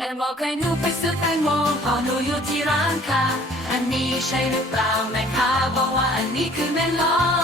แต่บอกให้หนูไปซื้อแตงโมพอหนูอยู่ที่ร้านค้าอันนี้ใช่หรือเปล่าแม่ค้าบอกว่าอันนี้คือเมลอน